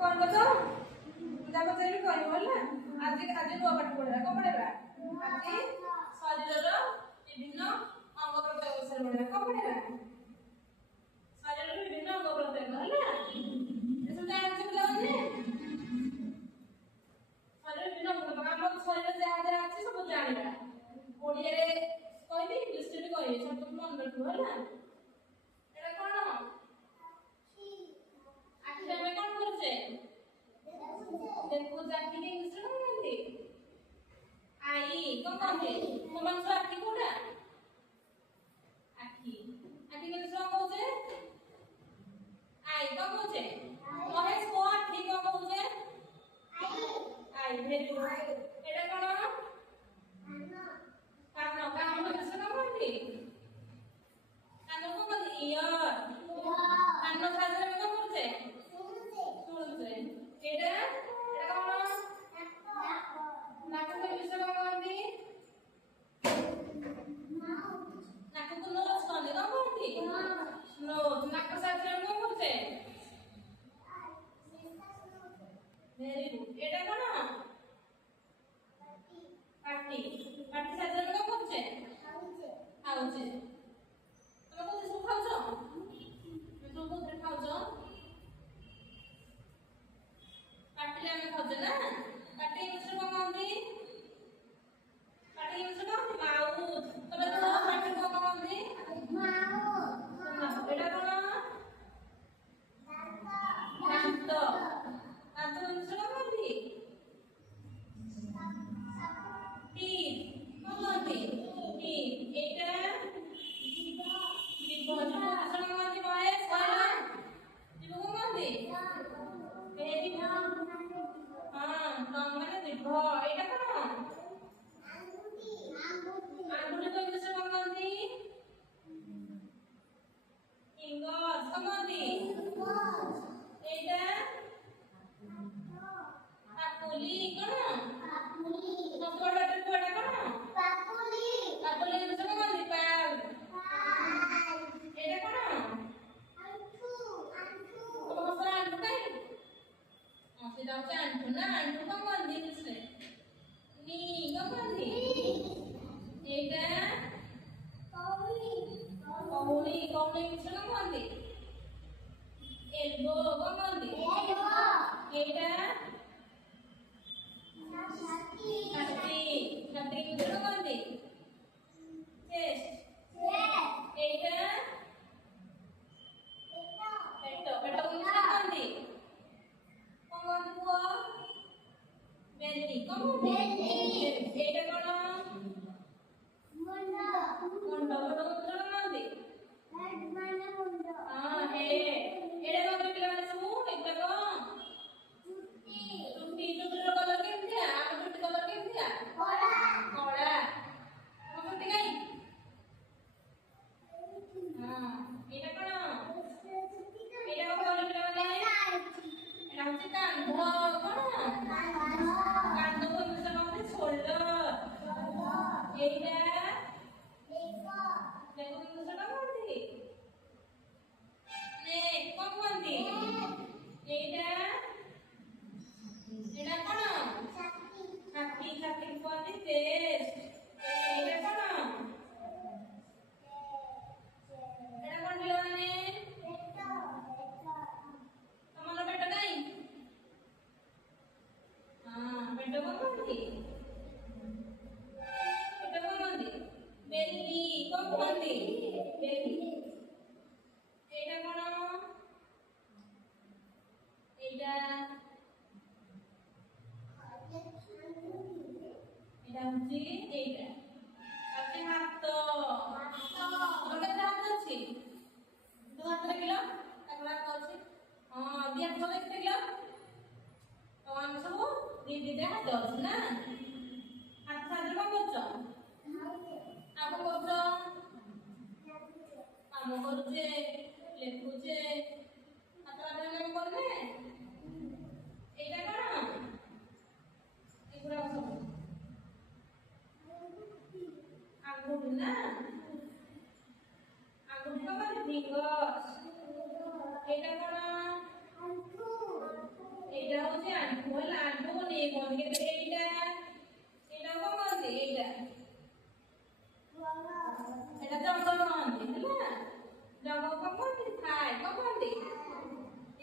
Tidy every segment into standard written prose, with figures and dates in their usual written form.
कौन बताओ जब बच्चे भी कहीं बोलना आज आज नुआ पाठ पढ़ा कौन पढ़ेगा आज शरीर विभिन्न अंग प्रत्यंग विषय पढ़ा कौन पढ़ेगा शरीर विभिन्न अंग प्रत्यंग है ना ऐसा जान सकते हो ने शरीर विभिन्न अंग प्रत्यंग हम लोग शरीर जहाँ जहाँ अच्छे सब जानेगा ओडिया रे कोई भी इंग्लिश रे कोई सब तुम मन रखो है ना एटा कौन आखिर में कौन करछे देखो जाति के इंग्लिश रे कौन कहते आई कौन कहते तुमन सो आखि कोडा आखि आखि इंग्लिश रे कौन कहते आई कौन कहते महेश को आखि कौन कहते आई भेरी गुड एटा कौन कानो कानो इंग्लिश रे कौन कहते कानो को कहते ईयर कानो साजरे में कौन कहते सुनते एटा एटा कौन नाक को इंग्लिश रे कौन कहते नाक को नोज कहते कौन कहते नोज नाक साजरे में कौन कहते वेरी गुड एटा कौन पाटी पाटी साजरे में कौन कहते खाउचे तमे कोथे सब खाउछो तमे कोथे खाउछो पाटी में खाउछो ना पाटी इंग्लिश रे कौन कहते पाटी इंग्लिश रे कौन माउथ तमे तो पाटी को कौन कहते माउथ एटा कौन दांत दांत इंग्लिश रे कौन कहते टीथ कौन कहते टीथ एटा जीभ जीभ भाषण कहते महेश कहला जीभ को कहते वेरी गुड हां टंग माने जीभ एटा कौन आंगुठी को इंग्लिश रे कौन कहते फिंगर्स कौन कहते एटा पापुली कौन सबसे बड़ा टुकड़ा कौन पापुली इंग्लिश रे कौन कहते पैर एटा कौन तुम सब आंटू काई सेटा होचे आंटू ना आंटू कौन कहते इंग्लिश रे नी कौन कहते एटा कौड़ी कौड़ी इंग्लिश रे कौन कहते एल्बो कौन कहते एटा छाती छाती इंग्लिश रे कौन कहते चेस्ट एटा पेट पेट को इंग्लिश रे कौन कहते पुआ बेली कौन कहते एटा कौन मुंड मुंड को इंग्लिश रे कौन कहते हां एटा कौन पिला माने सब एटा कौन चुट्टी चुट्टी रो कलर केमतिया हम चुट्टी कलर केमतिया कला हम चुट्टी काई हां एटा कौन एटा कौन पिला माने एटा होचे कान कौन कान को इंग्लिश रे कहते शोल्डर एटा देखो इंग्लिश रे कौन कहते नेक कौन कहते एटा एटा कौन छाती छाती को कहते चेस्ट एटा कौन एटा कौन पिला माने तमरो पेट काई हां पेट को कहते पेट को कहते बेली कौन कहते बेली एटा कौन एटा एटा होची एटा आपने हाथ तो हमके हाथ अछि दो हाथ रखिलो एकला हाथ अछि हां दी हाथ रखिलो तो हम सब दी हाथ अछि ना हाथ साजर को करछो आप करछो काम करछे लेखुछे हाथ राखने करने एटा कौन एगुड़ा सब आंगुठी ना आंगुठी को कहते फिंगर्स एटा कौन হচ্ছে আঁঠু ହେଲା ଆଣ୍ଠୁ ନେଇ କହନ୍ତି କିନ୍ତୁ ଏଇଟା ଏଇଟା କଣ କହନ୍ତି ଏଇଟା ଏଇଟା ଜଙ୍ଘ କହନ୍ତି ହେଲା ଜଙ୍ଘ କଣ କହନ୍ତି ଥାଇ କଣ କହନ୍ତି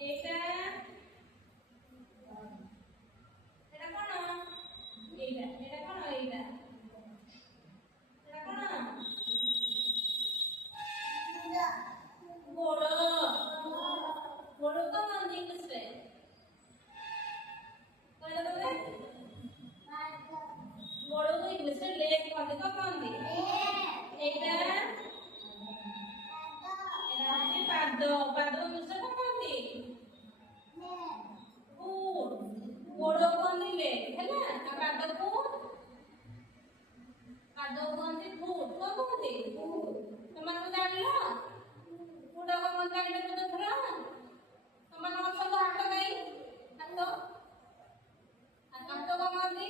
ଏଇଟା ଏଇଟା କଣ ଏଇଟା ଏଇଟା କଣ ଏଇଟା ଏଇଟା କଣ ଗୋଡ଼ ଗୋଡ଼ କଣ କହନ୍ତି ଇଂଲିଶରେ କହିଲ ତମେ ଗୋଡ଼କୁ ଇଂଲିଶରେ ଲେଗ୍ କହନ୍ତି କଣ କହନ୍ତି ଏଇଟା ଏଇଟା ହଉଛି ପାଦ ପାଦକୁ ଇଂଲିଶରେ କଣ କହନ୍ତି ଫୁଟ୍ ଗୋଡ଼ କହନ୍ତି ଲେଗ୍ ହେଲା ଆଉ ପାଦକୁ କହନ୍ତି ଫୁଟ୍ କଣ କହନ୍ତି ତମମାନଙ୍କୁ ଜାଣିଲ କୋଉଟା କଣ ଜାଣିପାରିବ ତ ଥର ତମମାନଙ୍କ ସବୁ ହାତ କାଇଁ ହାତ ହାତ କଣ କହନ୍ତି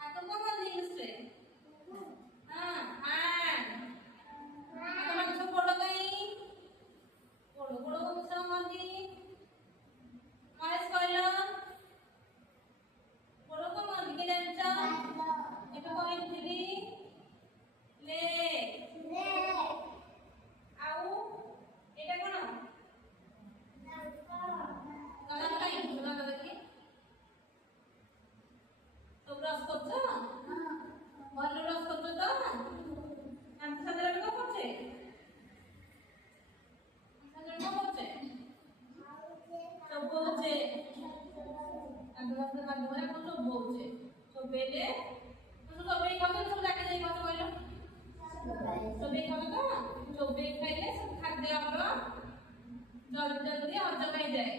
ହାତ କଣ କହନ୍ତି ଇଂଲିଶରେ ହଁ ହ୍ୟାଣ୍ଡ ତମମାନଙ୍କ ସବୁ ଗୋଡ଼ କାଇଁ ଗୋଡ଼ ଗୋଡ଼କୁ ଇଂଲିଶରେ କଣ କହନ୍ତି ମହେଶ କହିଲ ଗୋଡ଼ କଣ କହନ୍ତି କିଏ ଜାଣିଛ ଏବେ କହିଥିଲି ଲେଗ୍ ଆଉ ଏଇଟା କଣ ଦାଦା କାଇଁ ଦାଦା ଦେଖି ସବୁ ବ୍ରସ୍ କରୁଛ ଭଲ ବ୍ରସ୍ କରୁଛ ତ ଆମ ସାଙ୍ଗରେ କଣ କରୁଛେ କଣ କରୁଛେ ଚୋବଉଛେ ମାଧ୍ୟମରେ ଆମେ ଚୋବଉଛେ ଚୋବେଇଲେ ଚୋବେଇ ଖାଉଛ ସବୁ ଡାକି ଦେଇ ଖାଉଛ କହିଲ ଚୋବେଇ ଖାଉଛ ତ ଚୋବେଇ ଖାଇଲେ ସବୁ ଖାଦ୍ୟ ଆମର ଜଲ୍ଦି ଜଲ୍ଦି ହଜମ ହେଇଯାଏ